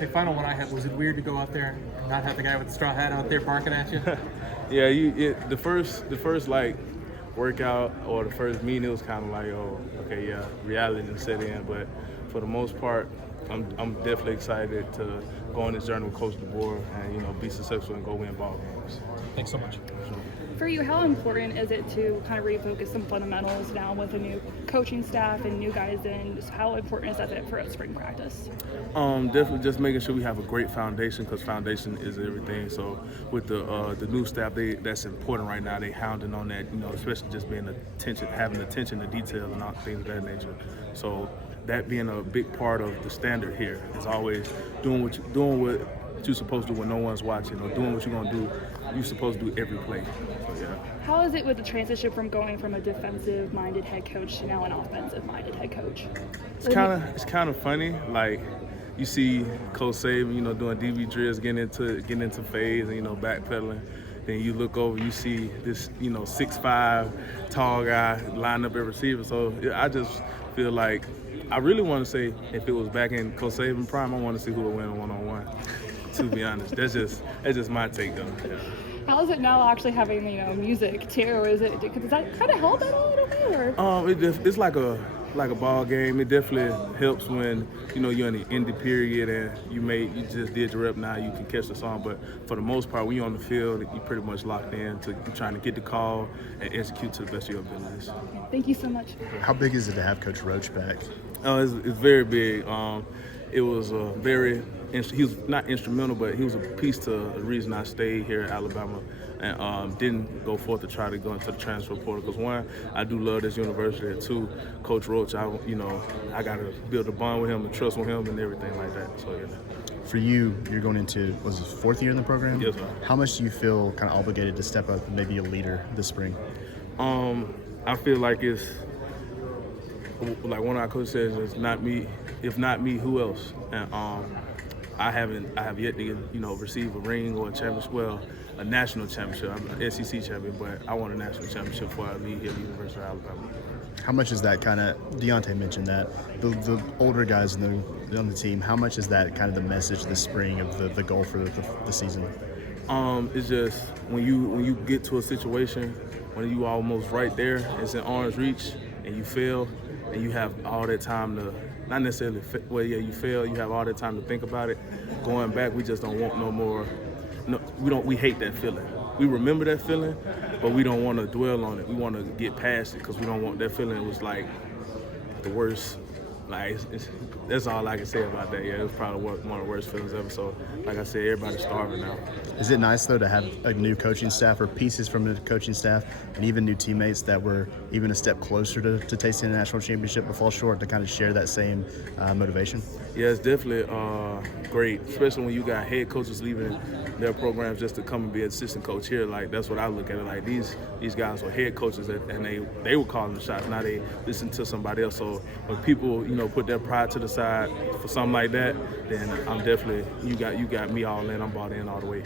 The final one I had, was it weird to go out there and not have the guy with the straw hat out there barking at you? Yeah, the first like workout or the first meeting, it was kind of like, oh, okay, yeah, reality didn't set in. But for the most part, I'm definitely excited to go on this journey with Coach DeBoer and be successful and go win ball games. Thanks so much. For you, how important is it to kind of refocus some fundamentals now with a new coaching staff and new guys in? Just how important is that for a spring practice? Definitely just making sure we have a great foundation, because foundation is everything. So with the new staff, that's important right now. They hounding on that, especially just being having attention to detail and all things of that nature. So that being a big part of the standard here is always doing what you're supposed to do when no one's watching, or doing what you're gonna do. You're supposed to do every play. So, yeah. How is it with the transition from going from a defensive-minded head coach to now an offensive-minded head coach? It's kind of funny. Like, you see Coach Saban, doing DB drills, getting into phase, and backpedaling. Then you look over, you see this 6'5" tall guy line up at receiver. So I just feel like I really want to say, if it was back in Coach Saban prime, I want to see who would win a one-on-one. To be honest, that's just my take though. Yeah. How is it now actually having music too? Does that kind of help at all? It's like a ball game. It definitely helps when you're in the indie period and you just did your rep. Now you can catch the song, but for the most part, when you're on the field, you're pretty much locked in to trying to get the call and execute to the best of your abilities. Thank you so much. How big is it to have Coach Roach back? It's very big. It was he was not instrumental, but he was a piece to the reason I stayed here at Alabama and didn't go forth to try to go into the transfer portal. Because one, I do love this university, and two, Coach Roach, I got to build a bond with him and trust with him and everything like that. So yeah. For you, you're going into, was it fourth year in the program? Yes, sir. How much do you feel kind of obligated to step up and maybe a leader this spring? I feel like it's like one of our coaches says, it's not me. If not me, who else? And I have yet to receive a ring or a championship. Well, a national championship. I'm an SEC champion, but I won a national championship before I leave here at the University of Alabama. How much is that kind of, Deontay mentioned that, the older guys on the team, how much is that kind of the message this spring of the goal for the season? It's just when you get to a situation when you almost right there, it's in arm's reach, and you fail, and you have all that time to, not necessarily, you fail, you have all that time to think about it. Going back, we just don't want no more. No, we hate that feeling. We remember that feeling, but we don't want to dwell on it. We want to get past it, because we don't want that feeling. It was like the worst. Like, that's all I can say about that. Yeah, it was probably one of the worst feelings ever. So, like I said, everybody's starving now. Is it nice, though, to have a new coaching staff or pieces from the coaching staff and even new teammates that were even a step closer to tasting a national championship but fall short, to kind of share that same motivation? Yeah, it's definitely great, especially when you got head coaches leaving their programs just to come and be an assistant coach here. Like, that's what I look at it. Like, these guys were head coaches, and they were calling the shots. Now they listen to somebody else. So when people put their pride to the side for something like that, then I'm definitely, you got me all in. I'm bought in all the way. You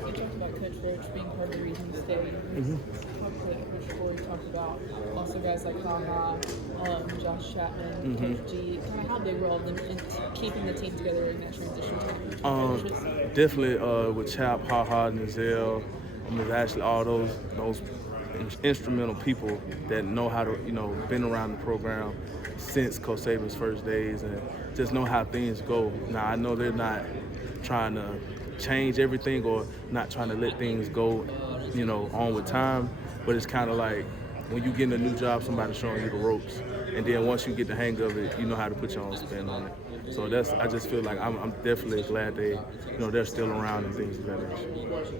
talked about Coach Roach being part of the reason to stay. Talked to Coach Corey, talked about also guys like HaHa, Josh Chapman, Coach G. Kind of how big role in keeping the team together in that transition time? Definitely with Chap, HaHa, Nizelle, actually all those instrumental people that know how to, been around the program since Coach Saban's first days and just know how things go. Now, I know they're not trying to change everything or not trying to let things go, on with time, but it's kind of like when you get in a new job, somebody's showing you the ropes, and then once you get the hang of it, you know how to put your own spin on it. So I just feel like I'm definitely glad they're still around and things of that nature.